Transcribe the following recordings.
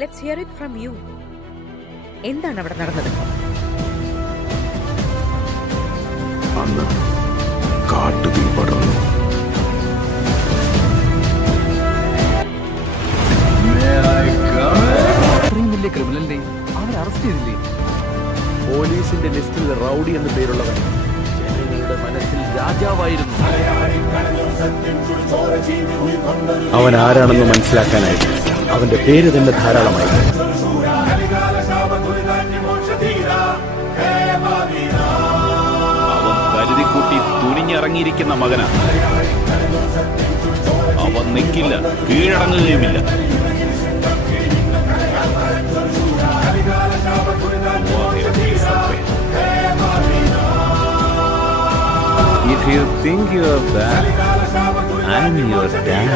Let's hear it from you. എന്താണ് അവിടെ നടന്നത്? അന്ന് കാട്ടുതീ പടർന്നു. ഇത്രയും വലിയ ക്രിമിനലിനെ അവർ അറസ്റ്റ് ചെയ്തില്ലേ? പോലീസിന്റെ ലിസ്റ്റിൽ റൌഡി എന്ന് പേരുള്ളവൻ ജനങ്ങളുടെ മനസ്സിൽ രാജാവായിരുന്നു. അവൻ ആരാണെന്ന് മനസ്സിലാക്കാനായി അവന്റെ പേര് തന്നെ ധാരാളമായി. അവൻ കരുതിക്കൂട്ടി തുനിഞ്ഞിറങ്ങിയിരിക്കുന്ന മകനാ. അവൻ നിൽക്കില്ല, കീഴടങ്ങുകയുമില്ല. If you think you are bad, I'm your dad.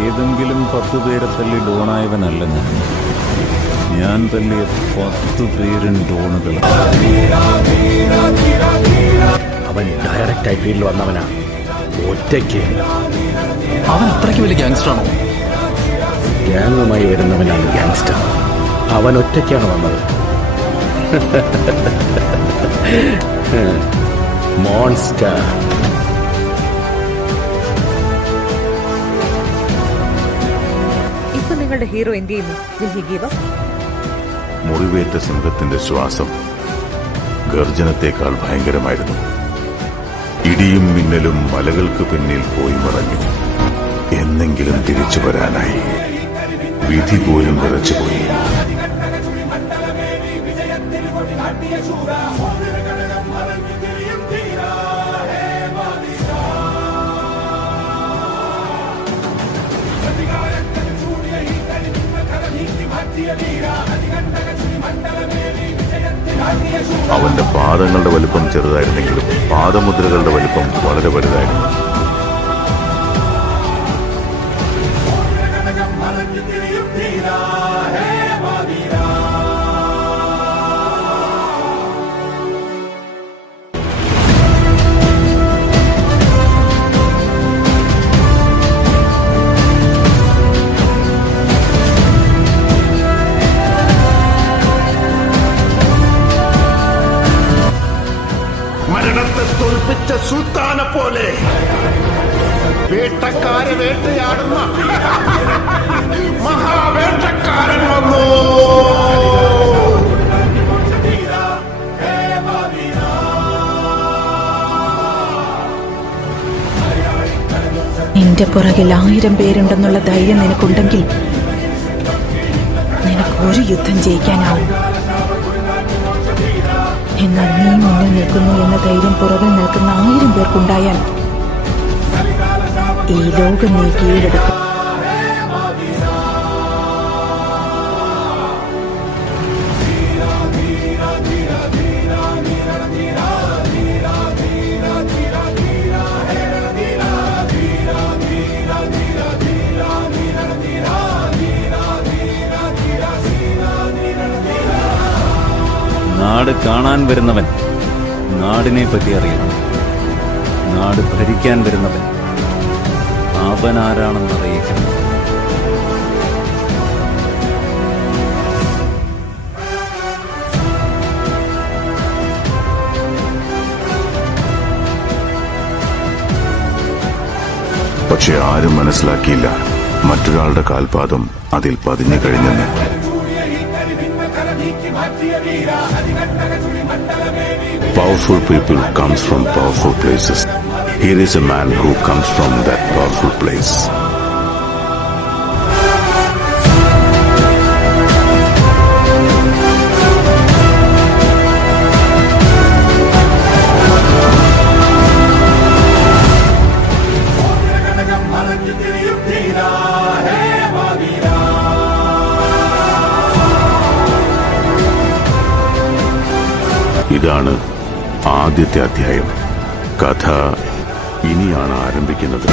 ഏതെങ്കിലും 10 പേരെ തല്ലി ഡോണായവനല്ല ഞാൻ തല്ലിയ 10 പേരും ഡോണുകൾ. അവൻ ഡയറക്റ്റായി ഫീൽഡിൽ വന്നവനാ, ഒറ്റയ്ക്ക്. അവൻ അത്രയ്ക്ക് വലിയ ഗാങ്സ്റ്ററാണോ? ഗ്യാങ്ങുമായി വരുന്നവനാണ് ഗ്യാങ്സ്റ്റർ. അവൻ ഒറ്റയ്ക്കാണ് വന്നത്. മോൺസ്റ്റർ. ഇപ്പൊ നിങ്ങളുടെ ഹീറോ എന്ത് ചെയ്യുന്നു? Will he give up? മുറിവേറ്റ സിംഹത്തിന്റെ ശ്വാസം ഗർജനത്തെക്കാൾ ഭയങ്കരമായിരുന്നു. ഇടിയും മിന്നലും മലകൾക്ക് പിന്നിൽ പോയി മറഞ്ഞു. എന്നെങ്കിലും തിരിച്ചു വരാനായി വിധി പോലും വിറച്ചുപോയി. അവന്റെ പാദങ്ങളുടെ വലിപ്പം ചെറുതായിരുന്നെങ്കിലും പാദമുദ്രകളുടെ വലിപ്പം വളരെ വലുതായിരുന്നു. മരണത്തെ തോൽപ്പിച്ച സുൽത്താനെ പോലെ വേട്ടക്കാരെ വേട്ടയാടുന്ന മഹാവേട്ടക്കാരൻ വന്നു. നിന്റെ പുറകിൽ 1000 പേരുണ്ടെന്നുള്ള ധൈര്യം നിനക്കുണ്ടെങ്കിൽ നിനക്ക് ഒരു യുദ്ധം ജയിക്കാനാവും. എന്നാൽ നീ മുന്നിൽ നിൽക്കുന്നു എന്ന ധൈര്യം പുറകിൽ നിൽക്കുന്ന 1000 പേർക്കുണ്ടായാൽ ഈ ലോകം നീ കീഴടക്കും. നാട് കാണാൻ വരുന്നവൻ നാടിനെ പറ്റി അറിയണം. നാട് ഭരിക്കാൻ വരുന്നവൻ അവനാരാണെന്ന് അറിയിക്കണം. പക്ഷെ ആരും മനസ്സിലാക്കിയില്ല മറ്റൊരാളുടെ കാൽപാദം അതിൽ പതിഞ്ഞു കഴിഞ്ഞെന്ന്. Powerful people comes from powerful places. Here is a man who comes from that powerful place. ഇതാണ് ആദ്യത്തെ അധ്യായം. കഥ ഇനിയാണ് ആരംഭിക്കുന്നത്.